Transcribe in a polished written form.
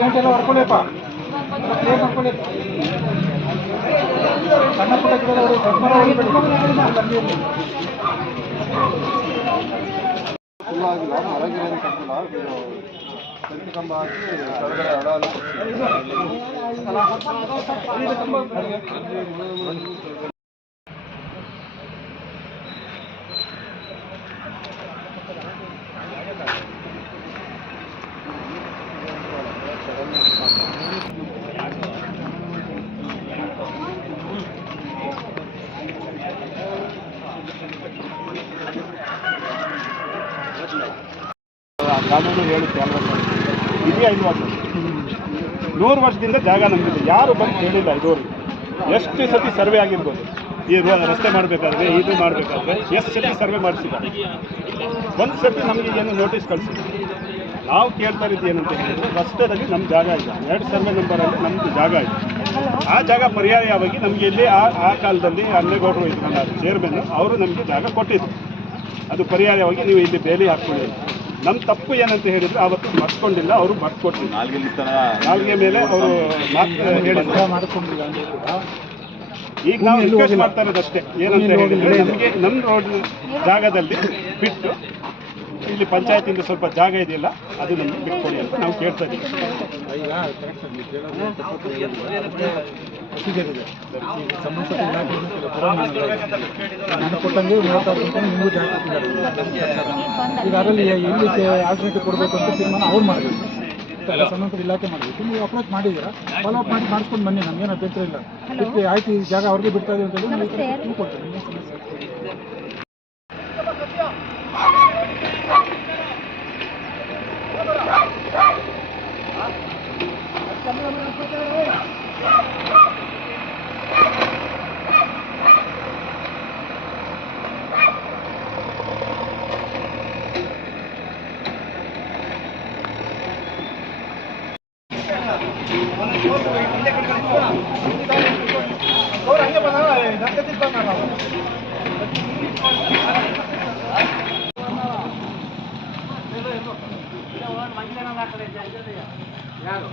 ಗಂಟೆಲ್ಲ ಹೊರ್ಕೊಳ್ಳಿಪ್ಪ, plate ಹೊರ್ಕೊಳ್ಳಿ. ಸಣ್ಣ ಪುಟ್ಟ ಗಿಡದವರು ಫುಲ್ಲಾಗಿಲ್ಲ, ಮರಗಿರೋದು ಕಟ್ಟಿಲ್ಲ, ತಂತಿ ಕಂಬ ಹಾಕಿ ಕೆಳಗಡೆ ಅಡಾಲ ಕಾನೂನು ಹೇಳುತ್ತೆ ಅಲ್ವಾ ಸರ್? ಇದೆಯಾ ಇಲ್ವಾ ಸರ್? 100 ವರ್ಷದಿಂದ ಜಾಗ ನಮಗಿದೆ, ಯಾರು ಬಂದು ಹೇಳಿಲ್ಲ ಇದುವರೆಗೂ. ಎಷ್ಟು ಸತಿ ಸರ್ವೆ ಆಗಿರ್ಬೋದು, ಈ ರಸ್ತೆ ಮಾಡಬೇಕಾದ್ರೆ, ಇದು ಮಾಡಬೇಕಾದ್ರೆ ಎಷ್ಟು ಸತಿ ಸರ್ವೆ ಮಾಡಿಸಿದ್ದಾರೆ. ಒಂದು ಸತಿ ನಮಗೆ ಏನು ನೋಟಿಸ್ ಕಳಿಸಿಲ್ಲ. ನಾವು ಕೇಳ್ತಾ ಇದ್ದು ಏನಂತ ಹೇಳಿದರೆ, ರಸ್ತೆಯಲ್ಲಿ ನಮ್ಮ ಜಾಗ ಇದೆ, 2 ಸರ್ವೆ ನಂಬರಲ್ಲಿ ನಮ್ಮದು ಜಾಗ ಇದೆ. ಆ ಜಾಗ ಪರ್ಯಾಯವಾಗಿ ನಮಗೆ ಇಲ್ಲಿ ಆ ಕಾಲದಲ್ಲಿ ಅನ್ನೇಗೌಡರು ಇದ್ರಲ್ಲ ಚೇರ್ಮನ್, ಅವರು ನಮಗೆ ಜಾಗ ಕೊಟ್ಟಿದ್ರು. ಅದು ಪರ್ಯಾಯವಾಗಿ ನೀವು ಇಲ್ಲಿ ಬೇಲಿ ಹಾಕ್ಕೊಳ್ಳಿ. ನಮ್ಮ ತಪ್ಪು ಏನಂತ ಹೇಳಿದರೆ ಅವತ್ತು ಬರ್ಸ್ಕೊಂಡಿಲ್ಲ, ಅವರು ಬರ್ಸ್ಕೊಟ್ಟಿಲ್ಲ. ನಾಲ್ಗೆ ಮೇಲೆ ಅವರು ಮಾತ್ರ ಹೇಳಿದ್ರು. ಈಗ ನಾವು ರಿಕ್ವೆಸ್ಟ್ ಮಾಡ್ತಾ ಇರೋದಷ್ಟೇ ಏನಂತ ಹೇಳಿದರೆ, ನಮಗೆ ನಮ್ಮ ರೋಡ್ ಜಾಗದಲ್ಲಿ ಬಿಟ್ಟು ಇಲ್ಲಿ ಪಂಚಾಯತಿಂದ ಸ್ವಲ್ಪ ಜಾಗ ಇದೆಯಲ್ಲ ಅದು ನಮಗೆ ಬಿಟ್ಕೊಡಿ ಅಂತ ನಾವು ಕೇಳ್ತಾ ಇದ್ದೀವಿ. ಸಂಬಂಧಪಟ್ಟ ಇಲಾಖೆ ನಾನು ಕೊಟ್ಟಂಗೆ 36 ಗಂಟೆ ನಿಮಗೂ ಜಾಗ ಕೊಟ್ಟಿದ್ದಾರೆ. ಈಗ ಅದರಲ್ಲಿ ಎಲ್ಲಿ ಆಲ್ಟರ್ನೇಟಿವ್ ಕೊಡಬೇಕು ಅಂತ ತೀರ್ಮಾನ ಅವ್ರು ಮಾಡಬೇಕು, ಸಂಬಂಧಪಟ್ಟ ಇಲಾಖೆ ಮಾಡಬೇಕು. ನೀವು ಅಪ್ರೋಚ್ ಮಾಡಿದ್ದೀರಾ, ಫಾಲೋ ಅಪ್ ಮಾಡಿ ಮಾಡಿಸ್ಕೊಂಡು ಬನ್ನಿ, ನಮಗೇನು ಅಭ್ಯಂತರ ಇಲ್ಲ. ಆಯ್ತು, ಈ ಜಾಗ ಅವ್ರಿಗೆ ಬಿಡ್ತಾ ಇದೆ ಅಂತ ಹೇಳಿ ನೀವು ಕೊಡ್ತೀವಿ. ಯಾರು